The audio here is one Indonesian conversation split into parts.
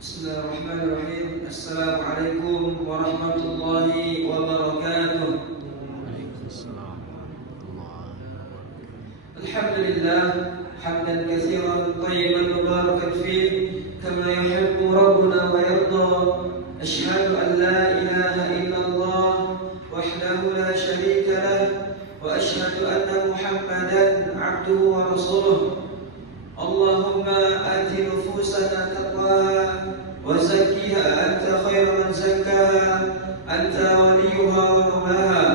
Bismillahirrahmanirrahim. Assalamualaikum warahmatullahi wabarakatuh. Waalaikumsalam warahmatullahi wabarakatuh. Alhamdulillah hamdan katsiran thayyiban mubarakan fih kama yuhibbu rabbuna wa yarda. Asyhadu an la ilaha illallah wahdahu la syarika lah wa asyhadu anna Muhammadan abduhu wa rasuluh. Allahumma ati nufusana taqwaha wa zakkiha anta khairu man zakkaha anta waliyuha wa mawlaha.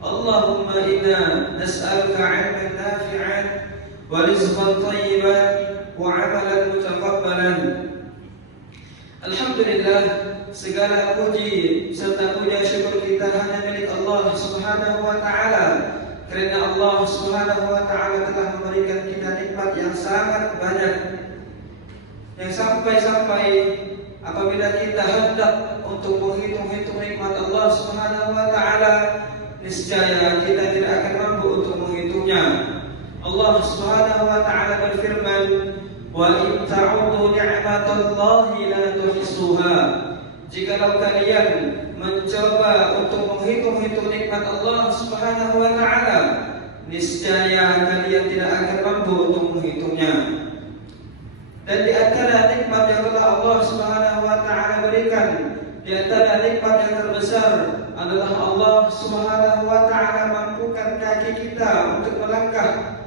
Allahumma inna nas'aluka 'ilman nafi'an wa rizqan thayyiban wa 'amalan mutaqabbalan. Alhamdulillah, segala puji serta puja syukur kita hanya milik Allah Subhanahu wa taala. Karena Allah Subhanahu wa taala telah memberikan kita nikmat yang sangat banyak, yang sampai-sampai apabila kita hendak untuk menghitung-hitung nikmat Allah Subhanahu wa taala, niscaya kita tidak akan mampu untuk menghitungnya. Allah Subhanahu wa taala berfirman, "Wa in ta'uddu ni'matallahi la tuhsuha." Jikalau kalian mencoba untuk menghitung-hitung nikmat Allah Subhanahu wa taala, niscaya kalian tidak akan mampu untuk menghitungnya. Dan di antara nikmat yang telah Allah Subhanahu wa taala berikan, di antara nikmat yang terbesar adalah Allah Subhanahu wa taala mampukan kaki kita untuk melangkah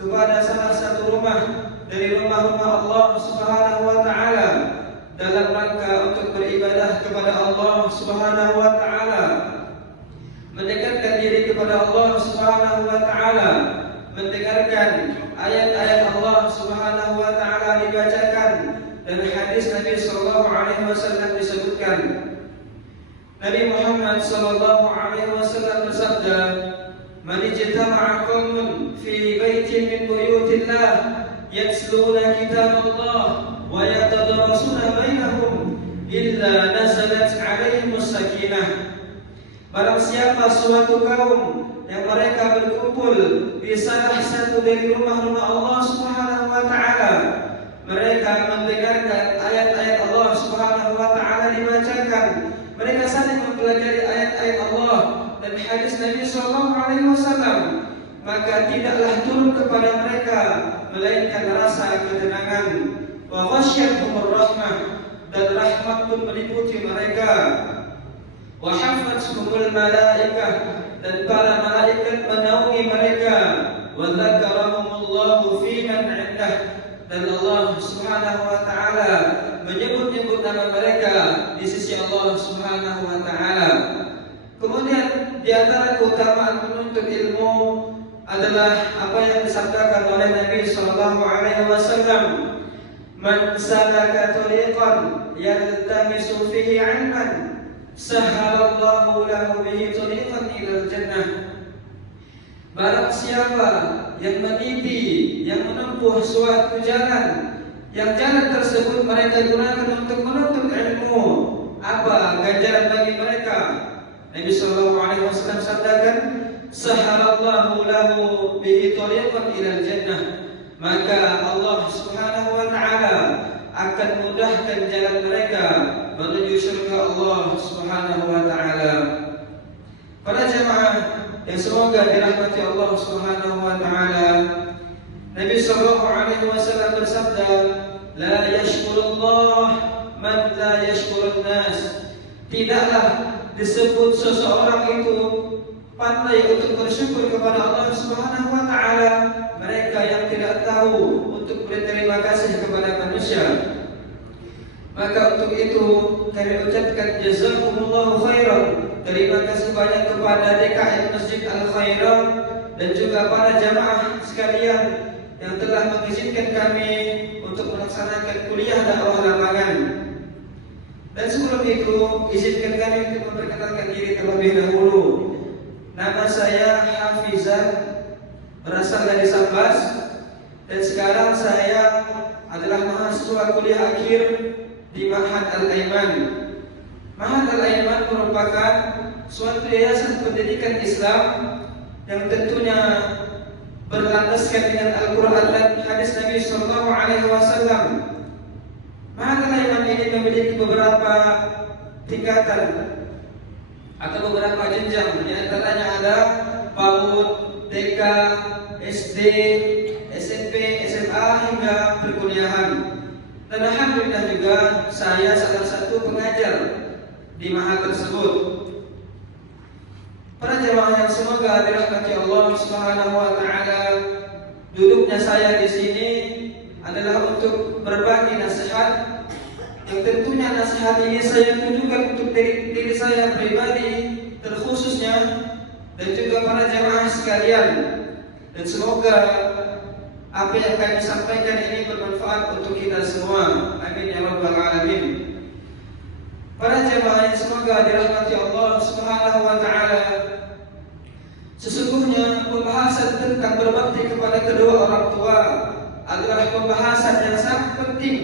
kepada salah satu rumah dari rumah-rumah Allah Subhanahu wa taala dalam rangka untuk beribadah kepada Allah Subhanahu wa taala, mendekatkan diri kepada Allah Subhanahu wa taala, mendengarkan ayat-ayat Allah Subhanahu wa taala dibacakan, dan hadis Nabi sallallahu alaihi wasallam disebutkan. Nabi Muhammad sallallahu alaihi wasallam bersabda, "Man ijtama'a qaumun fi baitin min buyutillah yatluna kitaballah wa yatadarasuna bainahum illa nazalat 'alaihimus sakinah." Barang siapa suatu kaum yang mereka berkumpul di salah satu dari rumah-rumah Allah Subhanahu wa taala, mereka mendengarkan ayat-ayat Allah Subhanahu wa taala dibacakan, mereka saling mempelajari ayat-ayat Allah dan hadis Nabi sallallahu alaihi wasallam, maka tidaklah turun kepada mereka melainkan rasa ketenangan, wa ghasyiyatuhumur rahmah, dan rahmat pun meliputi mereka, wa hafathumul malaikah, dan para malaikat menaungi mereka, wa dzakarahumullahu fi man 'indah, dan Allah Subhanahu wa taala menyebut-nyebut nama mereka di sisi Allah Subhanahu wa taala. Kemudian di antara keutamaan menuntut ilmu adalah apa yang disabdakan oleh Nabi sallallahu alaihi wasallam, "Man salaka tariqan yaltamisu fihi 'ilman, sahhalallahu lahu bihi tariqan ilal jannah." Barang siapa yang meniti, yang menempuh suatu jalan, yang jalan tersebut mereka gunakan untuk menuntut ilmu, apa ganjaran bagi mereka? Nabi sallallahu alaihi wasallam sabdakan, "Sahhalallahu lahu bihi tariqan ilal jannah." Maka Allah Subhanahu wa taala akan mudahkan jalan mereka menuju surga Allah Subhanahu wa taala. Para jemaah yang semoga dirahmati Allah Subhanahu wa taala, Nabi sallallahu alaihi wasallam bersabda, "La yashkurullah man la yashkurun nas." Tidaklah disebut seseorang itu pandai untuk bersyukur kepada Allah Subhanahu wa taala mereka yang tidak tahu untuk berterima kasih kepada manusia. Maka untuk itu kami ucapkan jazakumullahu khairan, terima kasih banyak kepada DKM Masjid Al-Khairan dan juga para jamaah sekalian yang telah mengizinkan kami untuk melaksanakan kuliah dakwah lapangan. Dan sebelum itu, izinkan kami untuk memperkenalkan diri terlebih dahulu. Nama saya Hafizan, berasal dari Sambas, dan sekarang saya adalah mahasiswa kuliah akhir di Ma'had Al-Aiman. Ma'had Al-Aiman merupakan suatu yayasan pendidikan Islam yang tentunya berlandaskan dengan Al-Quran dan hadis Nabi Sallallahu Alaihi Wasallam. Maka iman ini memiliki beberapa tingkatan atau beberapa jenjang. Di antaranya ada PAUD, TK, SD, SMP, SMA hingga perkuliahan. Dan alhamdulillah juga saya salah satu pengajar di mahal tersebut. Para jemaah yang semoga dirahmati Allah Subhanahu wa taala, duduknya saya di sini adalah untuk berbagi nasihat yang tentunya nasihat ini saya tunjukkan untuk diri saya pribadi terkhususnya dan juga para jemaah sekalian, dan semoga apa yang kami sampaikan ini bermanfaat untuk kita semua. Amin ya rabbal alamin. Para jemaah yang semoga dirahmati Allah Subhanahu wa taala, sesungguhnya pembahasan tentang berbakti kepada kedua orang tua adalah pembahasan yang sangat penting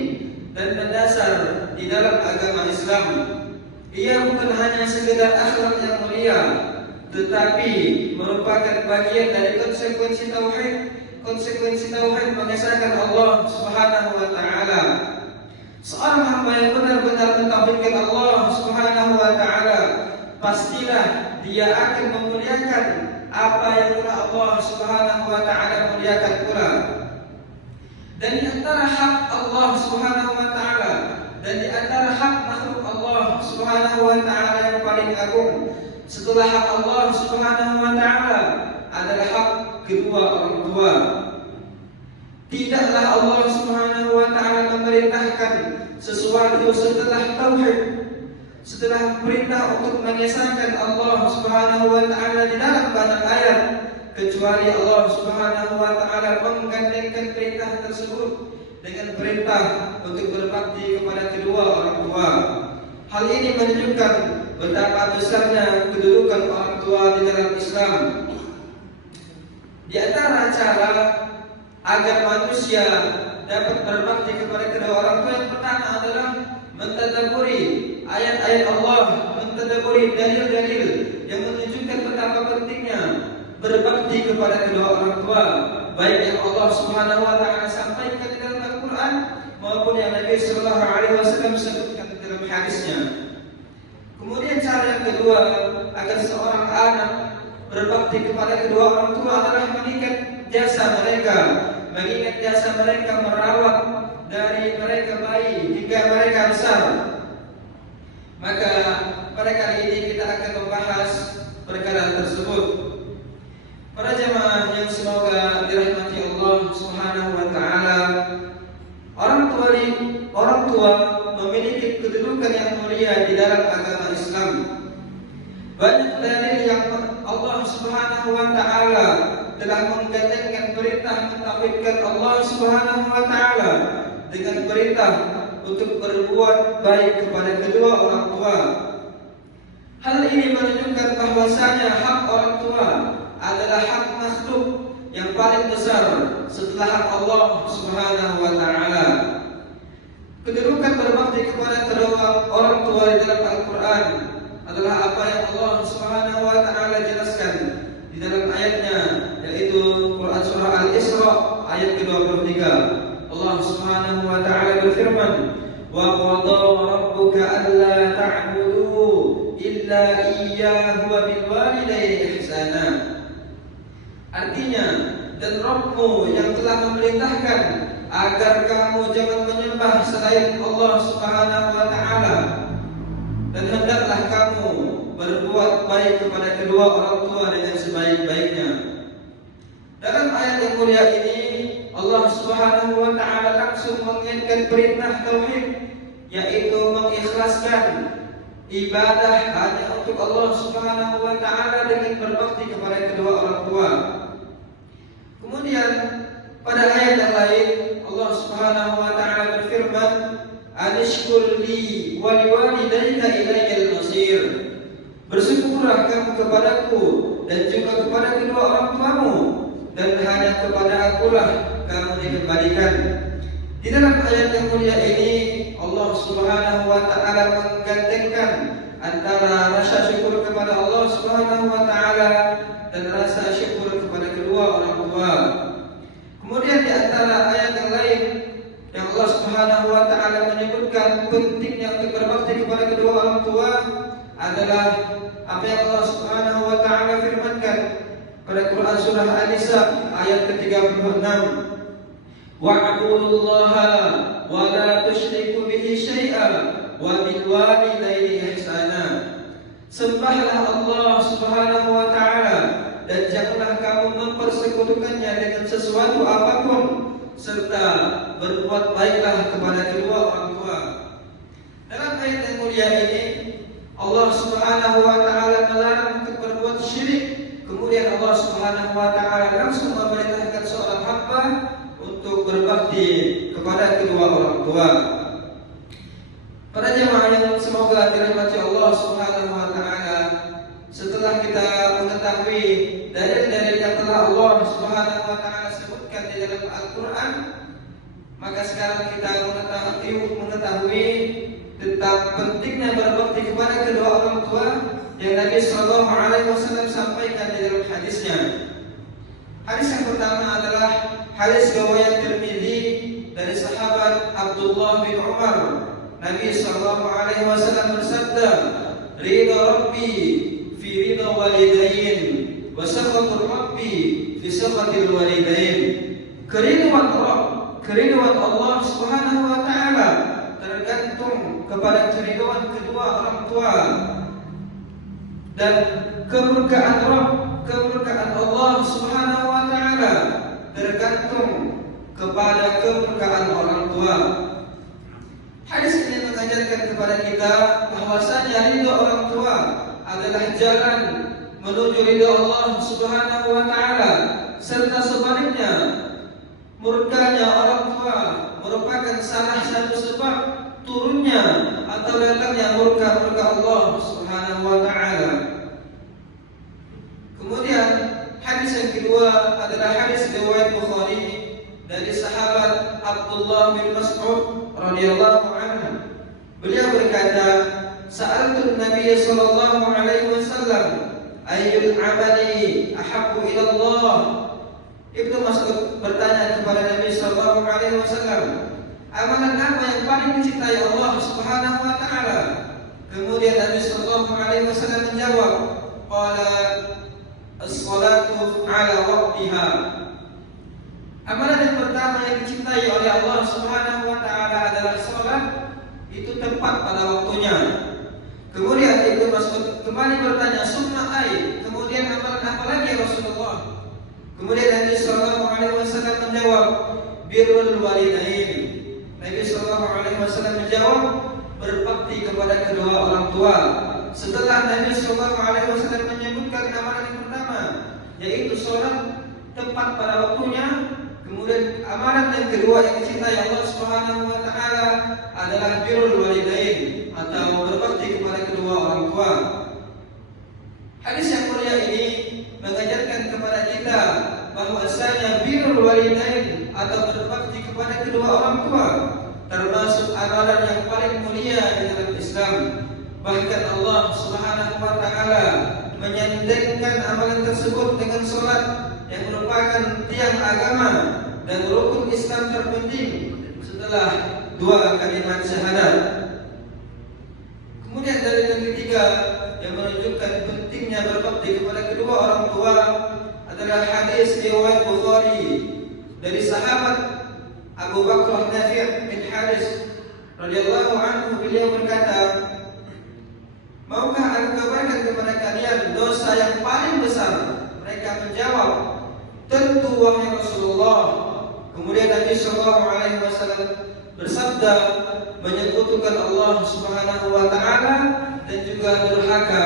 dan mendasar di dalam agama Islam. Ia bukan hanya sekedar akhlak yang mulia, tetapi merupakan bagian dari konsekuensi tauhid mengesahkan Allah Subhanahu wa taala. Seorang hamba yang benar-benar mentauhidkan Allah Subhanahu wa taala, pastilah dia akan memuliakan apa yang telah Allah Subhanahu wa taala muliakan pula. Dan di antara hak Allah Subhanahu wa taala dan di antara hak makhluk Allah Subhanahu wa taala yang paling agung setelah hak Allah Subhanahu wa taala adalah hak kedua orang tua. Tidaklah Allah Subhanahu wa taala memerintahkan sesuatu setelah tauhid, setelah perintah untuk mengesahkan Allah Subhanahu wa taala di dalam banyak ayat, kecuali Allah Subhanahu wa taala menggandengkan perintah tersebut dengan perintah untuk berbakti kepada kedua orang tua. Hal ini menunjukkan betapa besarnya kedudukan orang tua di dalam Islam. Di antara cara agar manusia dapat berbakti kepada kedua orang tua yang pertama adalah mentadabburi ayat-ayat Allah, mentadabburi dalil-dalil yang menunjukkan betapa pentingnya berbakti kepada kedua orang tua, baik yang Allah Subhanahu wa taala sampaikan di dalam Al-Qur'an maupun yang Nabi sallallahu alaihi wasallam sebutkan dalam hadisnya. Kemudian cara yang kedua agar seorang anak berbakti kepada kedua orang tua adalah mengingat jasa mereka merawat dari mereka bayi hingga mereka besar. Maka pada kali ini kita akan membahas perkara tersebut. Para jemaah yang semoga dirahmati Allah Subhanahu wa taala, orang tua memiliki kedudukan yang mulia di dalam agama Islam. Banyak dalil yang Allah Subhanahu wa taala telah menggandengkan perintah mentauhidkan Allah Subhanahu wa taala dengan perintah untuk berbuat baik kepada kedua orang tua. Hal ini menunjukkan bahwasanya hak orang tua adalah hak makhluk yang paling besar setelah hak Allah Subhanahu wa taala. Kedudukan berbakti kepada kedua orang tua di dalam Al-Qur'an adalah apa yang Allah Subhanahu wa taala jelaskan di dalam ayatnya, yaitu Quran surah Al-Isra ayat ke-23. Allah Subhanahu wa taala berfirman, "Wa qada rabbuka alla ta'budu illa iyyahu wa bil walidayni ihsana." Artinya, dan Rabbmu yang telah memerintahkan agar kamu jangan menyembah selain Allah Subhanahu wa taala, dan hendaklah kamu berbuat baik kepada kedua orang tua dengan sebaik-baiknya. Dalam ayat yang mulia ini Allah Subhanahu wa taala langsung mengingatkan perintah tauhid, yaitu mengikhlaskan ibadah hanya untuk Allah Subhanahu wa taala dengan berbakti kepada kedua orang tua. Kemudian pada ayat yang lain Allah Subhanahu wa taala berfirman, "Anishkur li wa liwalidayka ilayyal masir." Bersyukurlah kamu kepadaku dan juga kepada kedua orang tuamu, dan hanya kepada akulah kamu dikembalikan. Di dalam ayat yang mulia ini Allah Subhanahu wa taala menggandengkan antara rasa syukur kepada Allah Subhanahu wa taala dan rasa syukur kepada kedua orang tua. Kemudian di antara ayat yang lain yang Allah Subhanahu wa taala menyebutkan pentingnya untuk berbakti kepada kedua orang tua adalah apa yang Allah Subhanahu wa taala firmankan pada Quran surah An-Nisa ayat ke-36. Wa'budullaha wa la tusyriku bihi syai'a wa bil walidayni ihsana. Sembahlah Allah Subhanahu wa taala dan janganlah kamu mempersekutukannya dengan sesuatu apapun, serta berbuat baiklah kepada kedua orang tua. Dalam ayat yang mulia ini Allah Subhanahu wa taala melarang untuk berbuat syirik. Kemudian Allah Subhanahu wa taala langsung memerintahkan seorang hamba untuk berbakti kepada kedua orang tua. Para jemaah yang semoga dirahmati Allah Subhanahu wa taala, setelah kita mengetahui dalil-dalil yang telah Allah Subhanahu wa taala sebutkan di dalam Al-Qur'an, maka sekarang kita mengetahui tentang pentingnya berbakti kepada kedua orang tua yang Nabi sallallahu alaihi wasallam sampaikan di dalam hadisnya. Hadis yang pertama adalah hadis riwayat Tirmidzi dari sahabat Abdullah bin Umar. Nabi sallallahu alaihi wasallam bersabda, "Ridha Rabbi fi ridha walidain, wa sakhatur Rabbi fi sakhatil walidain." Keriduan Allah Subhanahu wa taala tergantung kepada keriduan kedua orang tua, dan kemurkaan Allah Subhanahu wa taala tergantung kepada kemurkaan orang tua. Hadis ini mengajarkan kepada kita bahwasanya ridha orang tua adalah jalan menuju ridha Allah Subhanahu wa taala, serta sebaliknya murkanya orang tua merupakan salah satu sebab turunnya atau datangnya murka Allah Subhanahu wa taala. Kemudian hadis yang kedua adalah hadis riwayat Bukhari dari sahabat Abdullah bin Mas'ud radhiyallahu anhu. Beliau berkata, "Sa'altu Nabi sallallahu alaihi wasallam, ayyul amali ahabbu ila Allah?" Ibnu Mas'ud bertanya kepada Nabi sallallahu alaihi wasallam, amalan apa yang paling dicintai Allah Subhanahu wa taala? Kemudian Nabi sallallahu alaihi wasallam menjawab, qala as-salatu ala waqtiha. Amalan yang pertama yang dicintai oleh Allah Subhanahu wa taala adalah salat, itu tepat pada waktunya. Kemudian Ibnu Mas'ud kembali bertanya, summa ai? Kemudian amalan apa lagi Rasulullah? Kemudian Nabi sallallahu alaihi wasallam menjawab, birrul walidain. Nabi sallallahu alaihi wasallam menjawab, berbakti kepada kedua orang tua. Setelah Nabi sallallahu alaihi wasallam menyebutkan amalan yang pertama, yaitu salat tepat pada waktunya, kemudian amalan yang kedua yang dicintai Allah Subhanahu wa taala adalah birrul walidain atau berbakti kepada kedua orang tua. Hadis yang mulia ini mengajarkan kepada kita bahwasanya birrul walidain atau berbakti kepada kedua orang tua termasuk amalan yang paling mulia di dalam Islam. Bahkan Allah Subhanahu wa taala menyandingkan amalan tersebut dengan salat yang merupakan tiang agama dan rukun Islam terpenting setelah dua kalimat syahadat. Kemudian dalil yang ketiga yang menunjukkan pentingnya berbakti kepada kedua orang tua adalah hadis riwayat Bukhari dari sahabat Abu Bakar Nafi' bin Haris radhiyallahu anhu. Beliau berkata, maukah aku kabarkan kepada kalian dosa yang paling besar? Mereka menjawab, tentu wahai Rasulullah. Kemudian Nabi sallallahu alaihi wasallam bersabda, menyekutukan Allah Subhanahu wa taala dan juga durhaka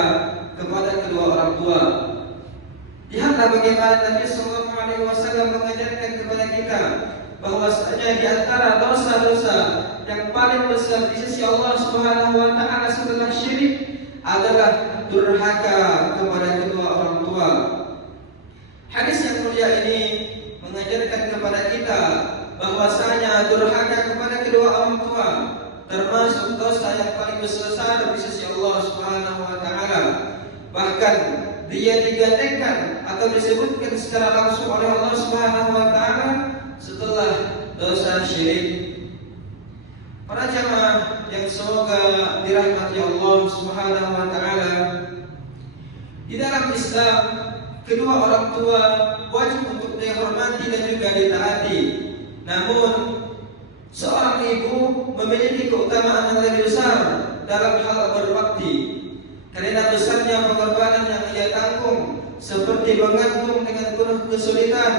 kepada kedua orang tua. Lihatlah bagaimana Nabi sallallahu alaihi wasallam mengajarkan kepada kita bahwasanya di antara dosa-dosa yang paling besar di sisi Allah Subhanahu wa taala setelah syirik adalah durhaka kepada kedua orang tua. Hadis yang mulia ini mengajarkan kepada kita bahwasanya durhaka kepada kedua orang tua termasuk dosa yang paling besar di sisi Allah Subhanahu wa taala. Bahkan dia digandengkan atau disebutkan secara langsung oleh Allah Subhanahu wa taala setelah dosa syirik. Para jamaah yang semoga dirahmati Allah Subhanahu wa taala. Di dalam Islam, kedua orang tua wajib untuk dihormati dan juga ditaati. Namun, seorang ibu memiliki keutamaan yang lebih besar dalam hal berbakti. Karena besarnya pengorbanan yang ia tanggung, seperti mengandung dengan penuh kesulitan,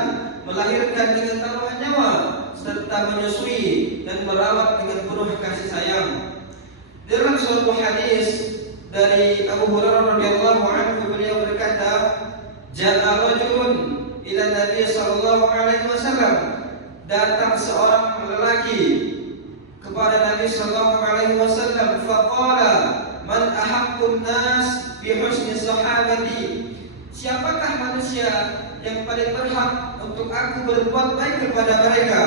melahirkan dengan taruhan nyawa, serta menyusui dan merawat dengan penuh kasih sayang. Dalam suatu hadis dari Abu Hurairah radhiyallahu anhu, beliau berkata, "Ja'a rajulun ila Nabi sallallahu alaihi wasallam." Datang seorang lelaki kepada Nabi sallallahu alaihi wasallam, faqala, "Man ahaqqun nas bi husni sahabati?" Siapakah manusia yang paling berhak untuk aku berbuat baik kepada mereka?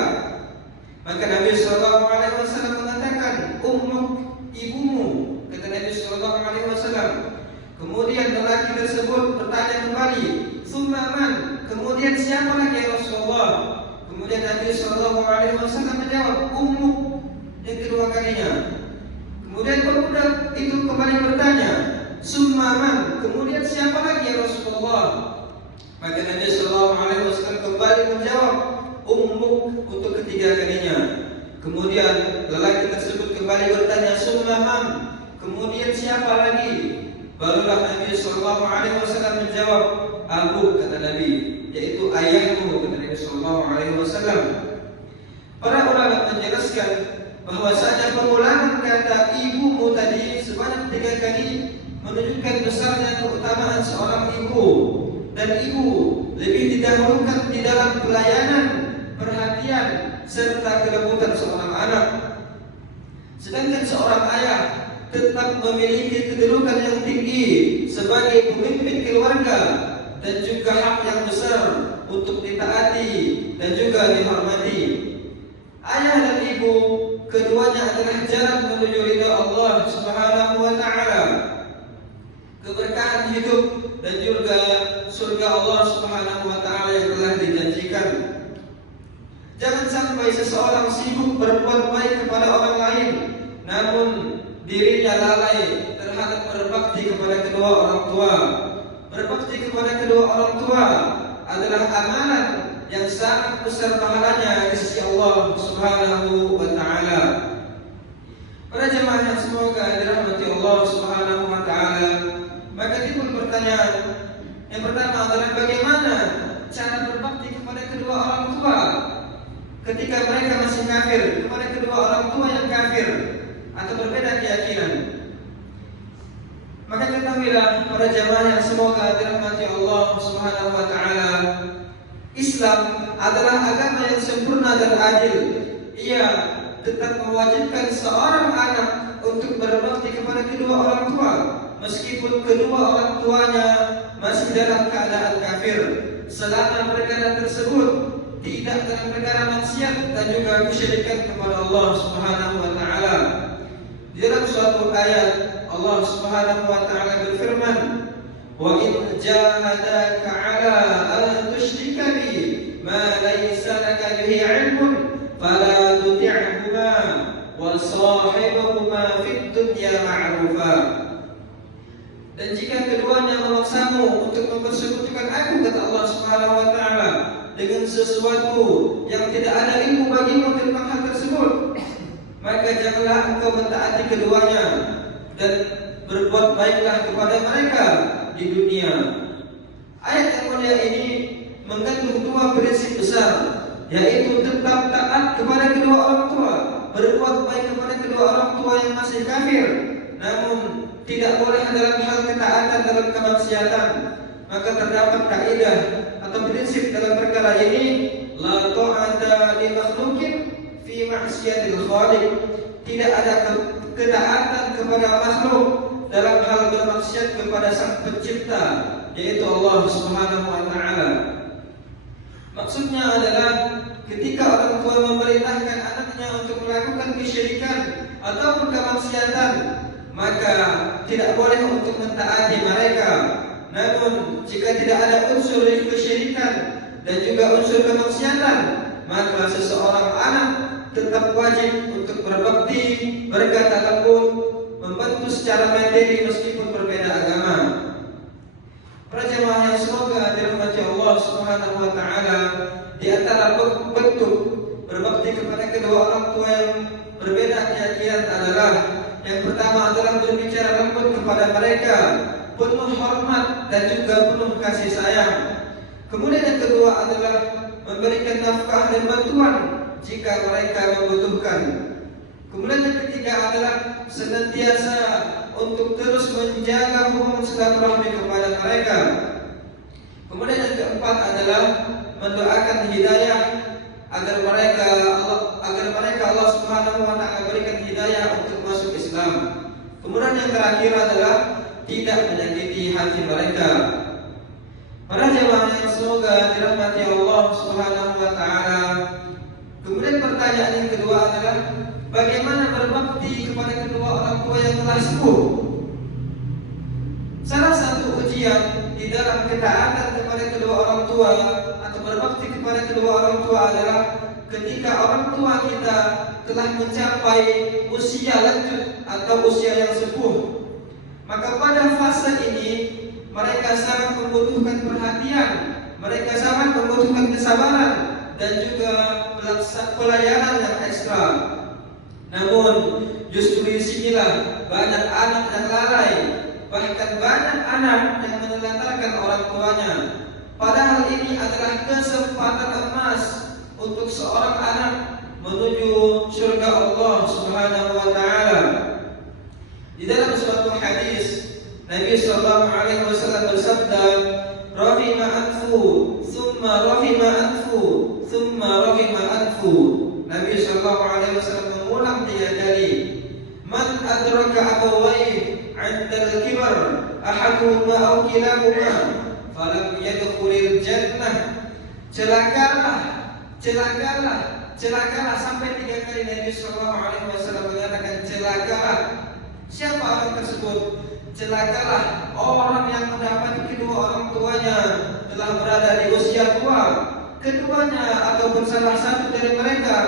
Maka Nabi sallallahu alaihi wasallam mengatakan, "Ummuk, ibumu," kata Nabi sallallahu alaihi wasallam. Kemudian lelaki tersebut bertanya kembali, "Tsumma man?" Kemudian siapa lagi ya Rasulullah? Kemudian Nabi sallallahu alaihi wasallam menjawab, "Ummuk," yang kedua kalinya. Kemudian pemuda itu kembali bertanya, "Tsumma man?" Kemudian siapa lagi ya Rasulullah? Maka Nabi sallallahu alaihi wasallam kembali menjawab, "Ummuk," untuk ketiga kalinya. Kemudian lelaki tersebut kembali bertanya, "Tsumma man?" Kemudian siapa lagi? Barulah Nabi sallallahu alaihi wasallam menjawab, "Abu," kata Nabi, yaitu ayahmu, kata Nabi sallallahu alaihi wasallam. Para ulama menjelaskan bahwasanya pengulangan kata ibumu tadi sebanyak 3 kali menunjukkan besarnya keutamaan seorang ibu, dan ibu lebih didahulukan di dalam pelayanan, perhatian, serta kelembutan seorang anak. Sedangkan seorang ayah tetap memiliki kedudukan yang tinggi sebagai pemimpin keluarga dan juga hak yang besar untuk ditaati dan juga dihormati. Ayah dan ibu keduanya adalah jalan menuju ridha Allah Subhanahu wa taala, keberkahan hidup dan juga surga Allah Subhanahu wa taala yang telah dijanjikan. Jangan sampai seseorang sibuk berbuat baik kepada orang lain, namun dirinya lalai terhadap berbakti kepada kedua orang tua. Berbakti kepada kedua orang tua adalah amalan yang sangat besar pahalanya di sisi Allah Subhanahu wa taala. Para jemaah yang semoga dirahmati Allah Subhanahu wa taala, maka timbul pertanyaan. Yang pertama adalah bagaimana cara berbakti kepada kedua orang tua ketika mereka masih kafir, kepada kedua orang tua yang kafir atau berbeda keyakinan. Maka ketahuilah para jemaah yang semoga dirahmati Allah Subhanahu wa taala, Islam adalah agama yang sempurna dan adil. Ia tetap mewajibkan seorang anak untuk berbakti kepada kedua orang tua meskipun kedua orang tuanya masih dalam keadaan kafir, selama perkara tersebut tidak dalam perkara maksiat dan juga kesyirikan kepada Allah Subhanahu wa taala. Di dalam suatu ayat Allah Subhanahu wa taala berfirman, "Wa in jahadaka 'ala an tusyrika bi ma laysa laka bihi 'ilmun fala tuti'huma wa sahibuhuma fid dunya ma'rufa." Dan jika keduanya memaksamu untuk mempersekutukan aku, kata Allah Subhanahu wa taala, dengan sesuatu yang tidak ada ilmu bagimu tentang hal tersebut, maka janganlah engkau mentaati keduanya dan berbuat baiklah kepada mereka di dunia. Ayat yang mulia ini mengandung 2 prinsip besar, yaitu tetap taat kepada kedua orang tua, berbuat baik kepada kedua orang tua yang masih kafir, namun tidak boleh dalam hal ketaatan dalam kemaksiatan. Maka terdapat kaidah atau prinsip dalam perkara ini, la ta'ata li makhluqin fi ma'siyatil khaliq. Tidak ada ketaatan kepada makhluk dalam hal bermaksiat kepada Sang Pencipta, yaitu Allah Subhanahu wa taala. Maksudnya adalah ketika orang tua memerintahkan anaknya untuk melakukan kesyirikan atau kemaksiatan, maka tidak boleh untuk mentaati mereka. Namun jika tidak ada unsur kesyirikan dan juga unsur kemaksiatan, maka seseorang anak tetap wajib untuk berbakti, berkata lembut diri meskipun berbeda agama. Para jemaah yang semoga dirahmati Allah Subhanahu wa taala, di antara bentuk berbakti kepada kedua orang tua yang berbeda keyakinan adalah yang pertama adalah berbicara lembut kepada mereka, penuh hormat dan juga penuh kasih sayang. Kemudian yang kedua adalah memberikan nafkah dan bantuan jika mereka membutuhkan. Kemudian yang ketiga adalah senantiasa untuk terus menjaga hubungan silaturahmi kepada mereka. Kemudian yang keempat adalah mendoakan hidayah agar mereka Allah Subhanahu wa taala berikan hidayah untuk masuk Islam. Kemudian yang terakhir adalah tidak menyakiti hati mereka. Para jemaah yang semoga dirahmati Allah Subhanahu wa taala. Kemudian pertanyaan yang kedua adalah bagaimana berbakti kepada kedua orang tua yang telah sepuh? Salah satu ujian di dalam ketaatan kepada kedua orang tua atau berbakti kepada kedua orang tua adalah ketika orang tua kita telah mencapai usia lanjut atau usia yang sepuh. Maka pada fase ini mereka sangat membutuhkan perhatian, mereka sangat membutuhkan kesabaran dan juga pelayanan yang ekstra. Namun justru disinilah banyak anak yang lalai, bahkan banyak anak yang menelantarkan orang tuanya. Padahal ini adalah kesempatan emas untuk seorang anak menuju surga Allah Subhanahu wa taala. Di dalam suatu hadis Nabi sallallahu alaihi wasallam bersabda, "Rahima anfu, thumma rahima anfu, thumma rahima anfu." Nabi sallallahu alaihi wasallam mengulang 3 kali, "Man adraka abawayhi 'inda al-kibar, ahaduhuma aw kilahuma, falam yadkhulil jannah." Celakalah sampai 3 kali Nabi sallallahu alaihi wasallam mengatakan celakalah. Siapa orang tersebut? Celakalah orang yang mendapati kedua orang tuanya telah berada di usia tua, keduanya ataupun salah satu dari mereka,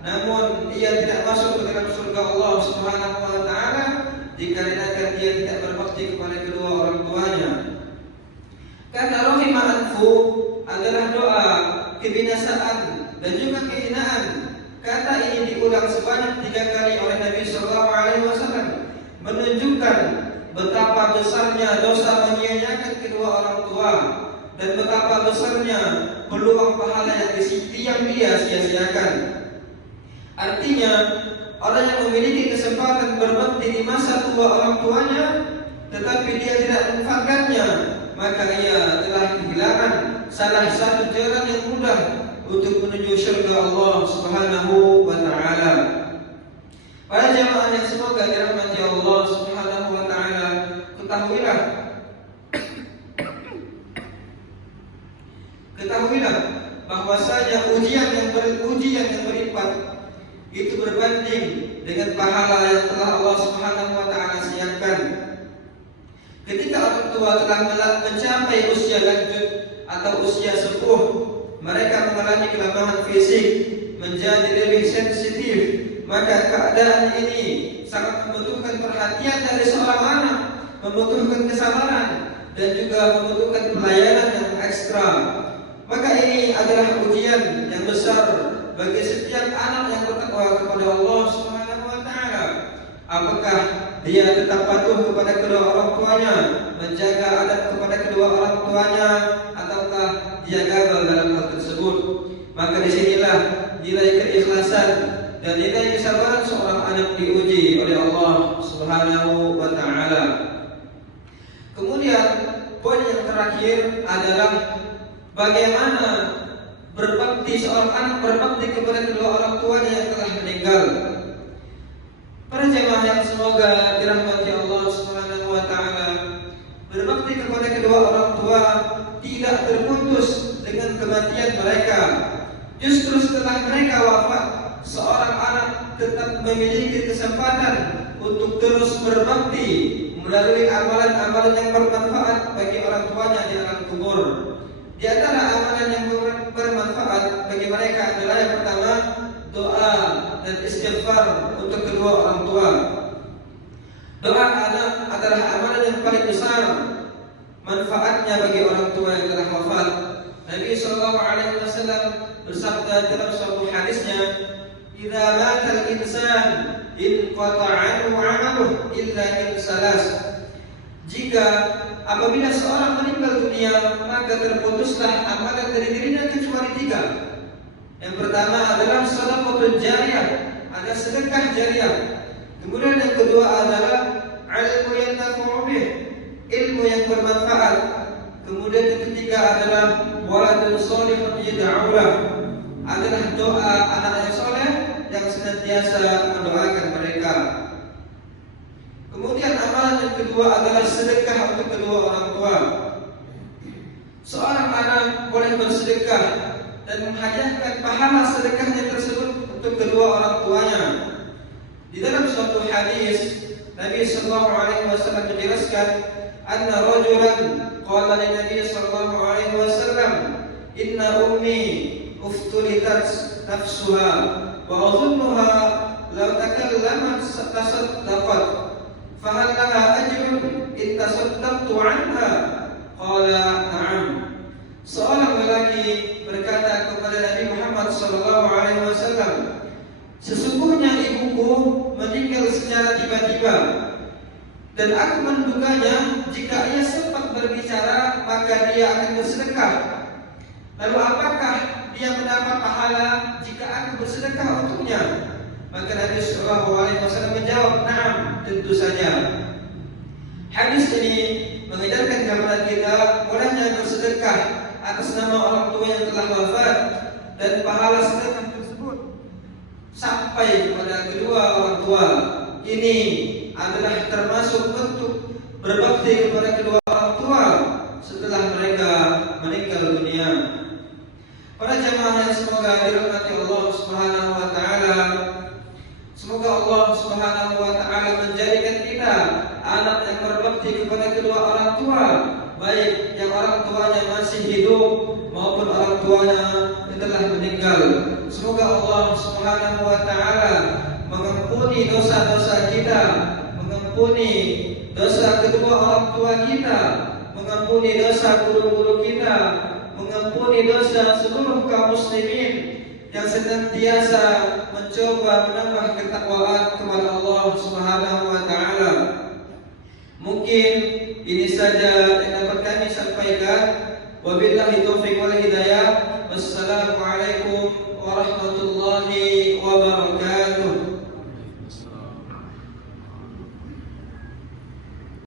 namun ia tidak masuk ke dalam surga Allah Subhanahu wa taala dikarenakan dia tidak berbakti kepada kedua orang tuanya. Kata rahimah anfu adalah doa kebinasaan dan juga kehinaan. Kata ini diulang sebanyak 3 kali oleh Nabi sallallahu alaihi wasallam, menunjukkan betapa besarnya dosa menyia-nyiakan kedua orang tua dan betapa besarnya peluang pahala yang dia sia-siakan. Artinya, orang yang memiliki kesempatan berbakti di masa tua orang tuanya tetapi dia tidak memanfaatkannya, maka ia telah kehilangan salah satu jalan yang mudah untuk menuju surga Allah Subhanahu wa taala. Para jemaah yang semoga dirahmati Allah Subhanahu wa taala, ketahuilah bahwasanya ujian yang berlipat itu berbanding dengan pahala yang telah Allah Subhanahu wa taala siapkan. Ketika orang tua telah mencapai usia lanjut atau usia sepuh, mereka mengalami kelemahan fisik, menjadi lebih sensitif, maka keadaan ini sangat membutuhkan perhatian dari seorang anak, membutuhkan kesabaran dan juga membutuhkan pelayanan yang ekstra. Maka ini adalah ujian yang besar bagi setiap anak yang bertakwa kepada Allah Subhanahu wa taala. Apakah dia tetap patuh kepada kedua orang tuanya, menjaga adab kepada kedua orang tuanya, ataukah dia gagal dalam hal tersebut? Maka disinilah nilai keikhlasan dan nilai kesabaran seorang anak diuji oleh Allah Subhanahu wa taala. Kemudian poin yang terakhir adalah bagaimana seorang anak berbakti kepada kedua orang tuanya yang telah meninggal. Para jemaah yang semoga dirahmati Allah Subhanahu wa taala, berbakti kepada kedua orang tua tidak terputus dengan kematian mereka. Justru setelah mereka wafat, seorang anak tetap memiliki kesempatan untuk terus berbakti melalui amalan-amalan yang bermanfaat bagi orang tuanya di alam kubur. Di antara amalan yang bermanfaat bagi mereka adalah yang pertama, doa dan istighfar untuk kedua orang tua. Doa anak adalah amalan yang paling besar manfaatnya bagi orang tua yang telah wafat. Nabi sallallahu alaihi wasallam bersabda dalam suatu hadisnya, "Idza mata al-insan inqata'a 'anhu 'amaluhu illa min salas." Jika apabila seorang meninggal dunia, maka terputuslah amalan dari dirinya kecuali 3. Yang pertama adalah sedekah jariyah, ada sedekah jariyah. Kemudian yang kedua adalah ilmu yang nafi'u bih, ilmu yang bermanfaat. Kemudian yang ketiga adalah waladun shalihun yad'u lahu, adalah doa anak yang soleh yang senantiasa mendoakan mereka. Kemudian amalan yang kedua adalah sedekah untuk kedua orang tua. Seorang anak boleh bersedekah dan menghadiahkan pahala sedekahnya tersebut untuk kedua orang tuanya. Di dalam suatu hadis Nabi sallallahu alaihi wasallam menjelaskan, anna rajulan qala li Nabi sallallahu alaihi wasallam, inna ummi uftulitat nafsuha wa adhunnuha law takallamat tasaddaqat fahal laha ajrun in tasaddaqtu anha? Qala na'am. Seorang lelaki berkata kepada Nabi Muhammad sallallahu alaihi wasallam, sesungguhnya ibuku meninggal secara tiba-tiba dan aku menduganya jika ia sempat berbicara maka dia akan bersedekah. Lalu apakah dia mendapat pahala jika aku bersedekah untuknya? Maka Nabi sallallahu alaihi wasallam menjawab, "Na'am, tentu saja." Hadis ini mengajarkan kepada kita bolehnya bersedekah atas nama orang tua yang telah wafat dan pahala sedekah tersebut sampai kepada kedua orang tua. Ini adalah termasuk bentuk berbakti kepada kedua orang tua setelah mereka meninggal dunia. Para jamaah yang semoga dirahmati Allah Subhanahu wa taala, semoga Allah Subhanahu wa taala menjadikan kita anak yang berbakti kepada kedua orang tua, baik yang orang tuanya masih hidup maupun orang tuanya yang telah meninggal. Semoga Allah Subhanahu wa taala mengampuni dosa-dosa kita, mengampuni dosa kedua orang tua kita, mengampuni dosa guru-guru kita, mengampuni dosa seluruh kaum muslimin yang senantiasa mencoba menambah ketakwaan kepada Allah Subhanahu wa taala. Mungkin ini saja yang dapat kami sampaikan. Wabillahi taufiq wal hidayah. Wassalamualaikum warahmatullahi